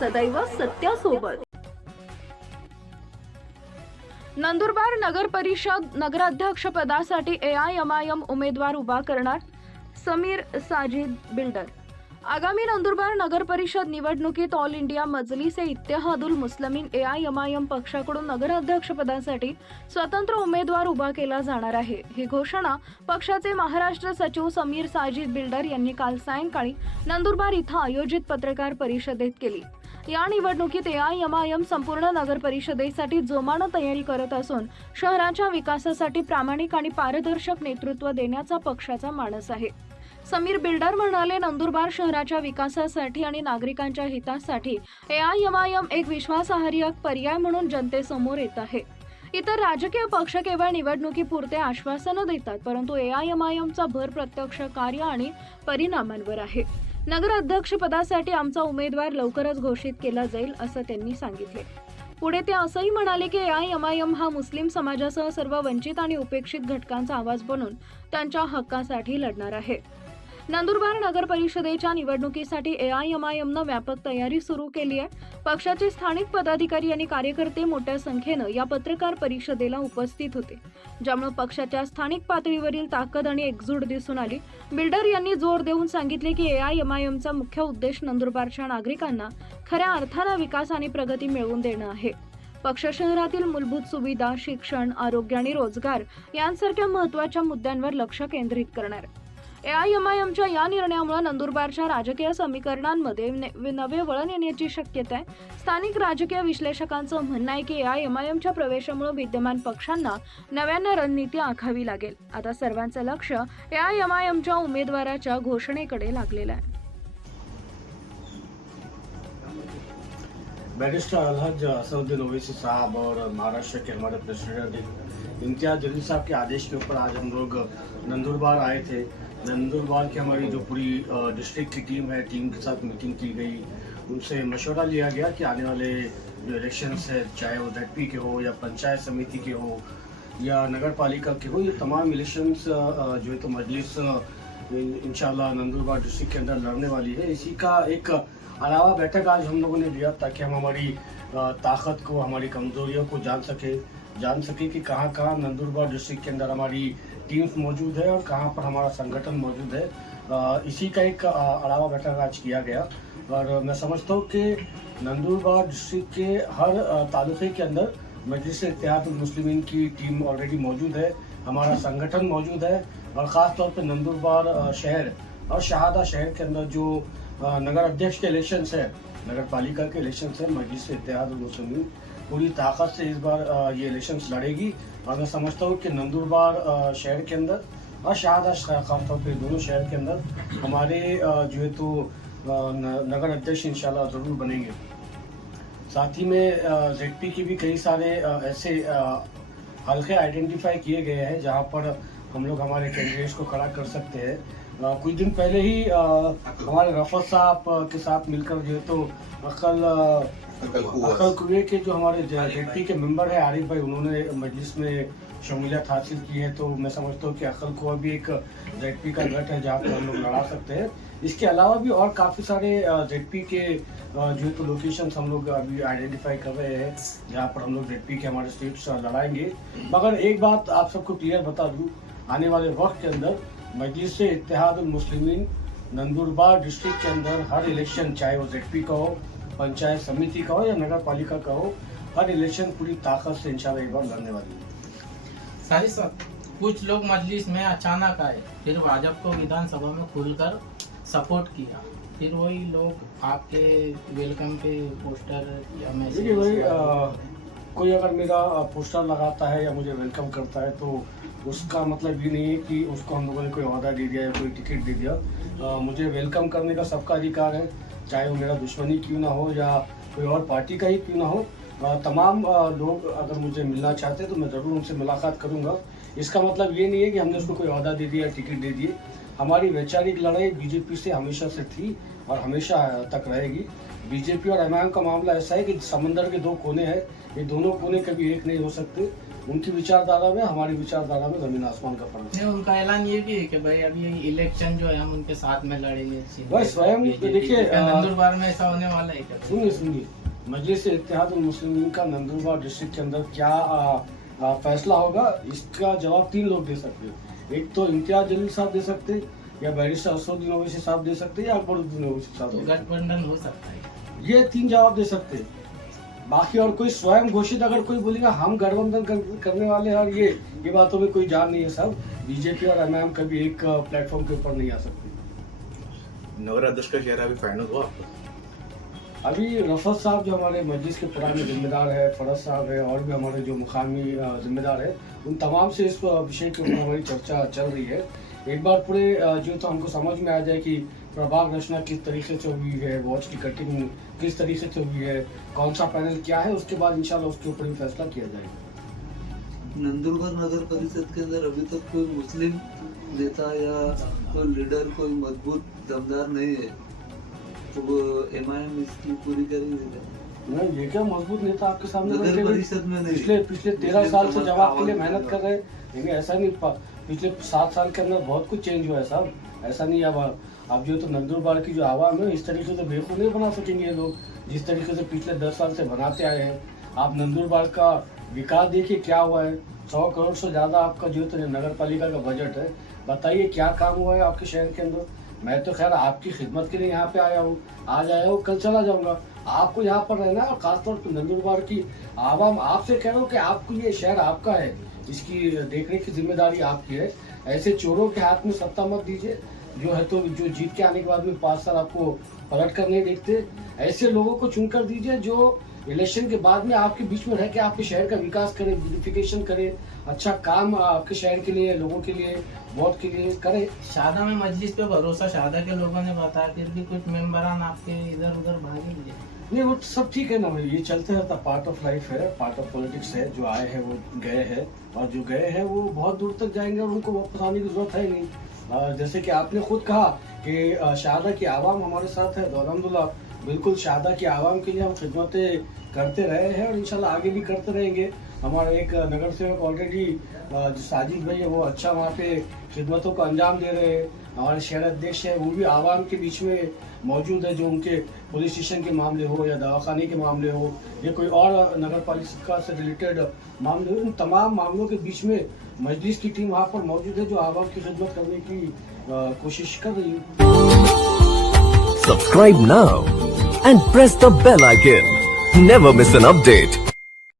सदैव सत्यासोबत. नंदुरबार नगर परिषद नगराध्यक्ष पदासाठी AIMIM उमेदवार उभा करणार समीर साजिद बिल्डर. आगामी नंदुरबार नगर परिषद निवडणुकीत ऑल इंडिया मजलिस इत्तेहादुल मुस्लिमीन AIMIM पक्षाकडून नगराध्यक्ष पदासाठी स्वतंत्र उमेदवार उभा केला जाणार आहे. ही घोषणा पक्षाचे महाराष्ट्र सचिव समीर साजिद बिल्डर यांनी काल सायंकाळी नंदुरबार इथं आयोजित पत्रकार परिषदेत केली. या निवडणुकीत AIMIM संपूर्ण नगर परिषदेसाठी जोमानं तयारी करत असून शहराच्या विकासासाठी प्रामाणिक आणि पारदर्शक नेतृत्व देण्याचा पक्षाचा मानस आहे. समीर बिल्डर म्हणाले, नंदुरबार शहराच्या विकासासाठी आणि नागरिकांच्या हितासाठी AIMIM एक विश्वासार्ह पर्याय म्हणून जनतेसमोर येत आहे. इतर राजकीय पक्ष केवळ निवडणुकीपुरते आश्वासनं देतात, परंतु AIMIMचा भर प्रत्यक्ष कार्य आणि परिणामांवर आहे. नगराध्यक्ष पदासाठी आमचा उमेदवार लवकरच घोषित केला जाईल असं त्यांनी सांगितले. पुढे ते असंही म्हणाले की AIMIM हा मुस्लिम समाजासह सर्व वंचित आणि उपेक्षित घटकांचा आवाज बनून त्यांच्या हक्कासाठी लढणार आहे. नंदुरबार नगर परिषदेच्या निवडणुकीसाठी AIMIMनं व्यापक तयारी सुरू केली आहे. पक्षाचे स्थानिक पदाधिकारी आणि कार्यकर्ते मोठ्या संख्येनं या पत्रकार परिषदेला उपस्थित होते, ज्यामुळे पक्षाच्या स्थानिक पातळीवरील ताकद आणि एकजूट दिसून आली. बिल्डर यांनी जोर देऊन सांगितले की AIMIMचा मुख्य उद्देश नंदुरबारच्या नागरिकांना खऱ्या अर्थानं विकास आणि प्रगती मिळवून देणं आहे. पक्ष शहरातील मूलभूत सुविधा, शिक्षण, आरोग्य आणि रोजगार यांसारख्या महत्त्वाच्या मुद्द्यांवर लक्ष केंद्रित करणार. AIMIMच्या या निर्णयामुळे नंदुरबारच्या राजकीय समीकरणांमध्ये नवे वळण येण्याची शक्यता आहे. स्थानिक राजकीय विश्लेषकांचं म्हणणं आहे की AIMIMच्या प्रवेशामुळे विद्यमान पक्षांना नव्यानं रणनीती आखावी लागेल. आता सर्वांचं लक्ष AIMIMच्या उमेदवाराच्या घोषणेकडे लागलेलं आहे. बैरिस्टर अलहज असदुद्दीन ओवैसी साहब और महाराष्ट्र के हमारे प्रेसिडेंट इम्तियाज जलील साहब के आदेश के ऊपर आज हम लोग नंदुरबार आए थे. नंदुरबार की हमारी जो पूरी डिस्ट्रिक्ट की टीम है, टीम के साथ मीटिंग की गई. उनसे मशवरा लिया गया कि आने वाले जो इलेक्शंस है, चाहे वो ZP के हो या पंचायत समिति के हो या नगर पालिका के हो, ये तमाम इलेक्शंस जो है तो मजलिस इंशाल्लाह नंदुरबार डिस्ट्रिक्ट के अंदर लड़ने वाली है. इसी का एक अलावा बैठक आज हम लोगों ने लिया ताकि हम हमारी ताकत को, हमारी कमजोरियों को जान सके कि कहाँ कहाँ नंदुरबार डिस्ट्रिक्ट के अंदर हमारी टीम्स मौजूद है और कहाँ पर हमारा संगठन मौजूद है. इसी का एक अलावा बैठक आज किया गया. और मैं समझता हूँ कि नंदुरबार डिस्ट्रिक्ट के हर तालुके के अंदर मजलिस इत्तेहादुल मुस्लिमीन की टीम ऑलरेडी मौजूद है, हमारा संगठन मौजूद है. और ख़ास तौर पर नंदुरबार शहर और शहादा शहर के अंदर जो नगर अध्यक्ष के इलेक्शंस है, नगर पालिका के इलेक्शंस है, मजलिस इत्तेहादुल मुस्लिमीन पूरी ताकत से इस बार ये इलेक्शंस लड़ेगी. और मैं समझता हूँ कि नंदुरबार शहर के अंदर और शहादा खासतौर पर दोनों शहर के अंदर हमारे जो है तो नगर अध्यक्ष इंशाल्लाह ज़रूर बनेंगे. साथ ही में ZP की भी कई सारे ऐसे हल्के आइडेंटिफाई किए गए हैं जहाँ पर हम लोग हमारे कैंडिडेट्स को खड़ा कर सकते हैं. कुछ दिन पहले ही हमारे रफत साहब के साथ मिलकर जो है तो अक्कल कुएं के जो हमारे ZP के मेंबर है आरिफ भाई, उन्होंने मजलिस में शमूलियत हासिल की है. तो मैं समझता हूँ कि अक्कल कुआं भी एक ZP का गठ है जहाँ पर हम लोग लड़ा सकते हैं. इसके अलावा भी और काफ़ी सारे ZP के जो है तो लोकेशंस हम लोग अभी आइडेंटिफाई कर रहे हैं जहाँ पर हम लोग ZP के हमारे स्टेट्स लड़ाएंगे. मगर एक बात आप सबको क्लियर बता दूँ, आने वाले वक्त के अंदर मजलिस इत्तेहादुल मुस्लिमीन नंदुरबार डिस्ट्रिक्ट के अंदर हर इलेक्शन, चाहे वो ZP का हो, पंचायत समिति का हो या नगर पालिका का हो, हर इलेक्शन पूरी ताकत से इंशाल्लाह एक बार लड़ने वाली है. सारी सब कुछ लोग मजलिस में अचानक आए, फिर भाजपा को विधानसभा में खुलकर सपोर्ट किया, फिर वही लोग आपके वेलकम पे पोस्टर या मैसेज. भाई कोई अगर मेरा पोस्टर लगाता है या मुझे वेलकम करता है तो उसका मतलब ये नहीं है कि उसको हम लोगों ने कोई ओहदा दे दिया या कोई टिकट दे दिया. मुझे वेलकम करने का सबका अधिकार है, चाहे वो मेरा दुश्मनी क्यों ना हो या कोई और पार्टी का ही क्यों ना हो. तमाम लोग अगर मुझे मिलना चाहते हैं तो मैं ज़रूर उनसे मुलाकात करूंगा. इसका मतलब ये नहीं है कि हमने उसको कोई ओहदा दे दिया, टिकट दे दिए. हमारी वैचारिक लड़ाई बीजेपी से हमेशा से थी और हमेशा तक रहेगी. बीजेपी और MIM का मामला ऐसा है कि समंदर के दो कोने हैं, ये दोनों कोने कभी एक नहीं हो सकते. उनकी विचारधारा में हमारी विचारधारा में जमीन आसमान का फर्क है। नहीं, उनका ऐलान ये भी है कि भाई अभी इलेक्शन जो है हम उनके साथ में लड़ेंगे। भाई स्वयं देखिए, नंदुरबार में ऐसा होने वाला है क्या? सुनिए, मजलिस इत्तेहादुल मुस्लिमीन का नंदुरबार डिस्ट्रिक्ट के अंदर क्या फैसला होगा, इसका जवाब 3 लोग दे सकते हैं। एक तो इम्तियाज जलील साहब दे सकते हैं, या बैरिस्टर असदुद्दीन ओवैसी साहब दे सकते हैं, या अकबरुद्दीन ओवैसी साहब तो दे सकते गठबंधन हो सकता है। हैं। ये 3 जवाब दे सकते हैं। बाकी और कोई स्वयं घोषित अगर कोई बोलेगा हम गठबंधन करने वाले हैं, और ये बातों में कोई जान नहीं है। सब बीजेपी और एमआईएम कभी एक प्लेटफॉर्म के ऊपर नहीं आ सकती। नगर अध्यक्ष का चेहरा अभी फाइनल हुआ आपका? अभी रफत साहब जो हमारे मजलिस के पुराने जिम्मेदार है, फरज साहब है, और भी हमारे जो मुकामी जिम्मेदार है, उन तमाम से इस विषय के ऊपर हमारी चर्चा चल रही है। एक बार पूरे जो तो हमको समझ में आ जाए कि प्रभाग रचना किस तरीके से हुई है, वॉच की कटिंग किस तरीके से हुई है, कौन सा पैनल क्या है, उसके बाद इंशाल्लाह उसके ऊपर भी फैसला किया जाएगा। नंदुरबार नगर परिषद के अंदर अभी तक कोई मुस्लिम नेता या कोई लीडर, कोई मजबूत दमदार नहीं है, तो वो एमआईएम इसकी पूरी करेगी। नहीं, ये क्या मजबूत नेता आपके सामने नगर बैठे हुए? परिषद में नहीं। पिछले 13 साल से जवाब के लिए मेहनत कर रहे हैं, लेकिन ऐसा नहीं, पिछले 7 साल के अंदर बहुत कुछ चेंज हुआ है साहब। ऐसा नहीं अब जो तो नंदुरबार की जो आवाम है, इस तरीके से बेवकूफ़ नहीं बना सकेंगे ये लोग, जिस तरीके से पिछले 10 साल से बनाते आए हैं। आप नंदुरबार का विकास देखिए क्या हुआ है। 100 करोड़ से ज़्यादा आपका जो तो नगर पालिका का बजट है। बताइए क्या काम हुआ है आपके शहर के अंदर। मैं तो खैर आपकी खिदमत के लिए यहाँ पे आया हूँ, आज आया हूँ, कल चला जाऊँगा। आपको यहाँ पर रहना है, और खासतौर पर नंदुरबार की आवाम आपसे कह रहा हूँ कि आपको ये शहर आपका है, इसकी देखने की जिम्मेदारी आपकी है। ऐसे चोरों के हाथ में सत्ता मत दीजिए, जो है तो जो जीत के आने के बाद में 5 साल आपको पलट कर नहीं देखते। ऐसे लोगों को चुनकर दीजिए जो इलेक्शन के बाद में आपके बीच में रह के आपके शहर का विकास करे, ब्यूटिफिकेशन करे, अच्छा काम आपके शहर के लिए, लोगों के लिए, वोट के लिए करे। शादा में मजलिस पे भरोसा शादा के लोगों ने बताया, फिर भी कुछ मेंबरान आपके इधर उधर भागेंगे। नहीं, वो सब ठीक है ना भाई, ये चलते रहता, पार्ट ऑफ लाइफ है, पार्ट ऑफ पॉलिटिक्स है। जो आए हैं वो गए हैं, और जो गए हैं वो बहुत दूर तक जाएंगे, और उनको वापस आने की जरूरत है नहीं। जैसे कि आपने खुद कहा कि शादा की आवाम हमारे साथ है, तो अल्हम्दुलिल्लाह बिल्कुल शादा की आवाम के लिए हम खिदमतें करते रहे हैं, और इंशाल्लाह आगे भी करते रहेंगे। हमारा एक नगर सेवक ऑलरेडी जो साजिद भाई है, वो अच्छा वहाँ पे खिदमतों को अंजाम दे रहे हैं। हमारे शहर अध्यक्ष है, वो भी आवाम के बीच में मौजूद है, जो उनके पुलिस स्टेशन के मामले हो या दवाखाने के मामले हो या कोई और नगर पालिका से रिलेटेड मामले हो, इन तमाम मामलों के बीच में मजलिस की टीम वहाँ पर मौजूद है, जो आवाम की खिदमत करने की कोशिश कर रही है। Subscribe now and press the bell icon. Never miss an update.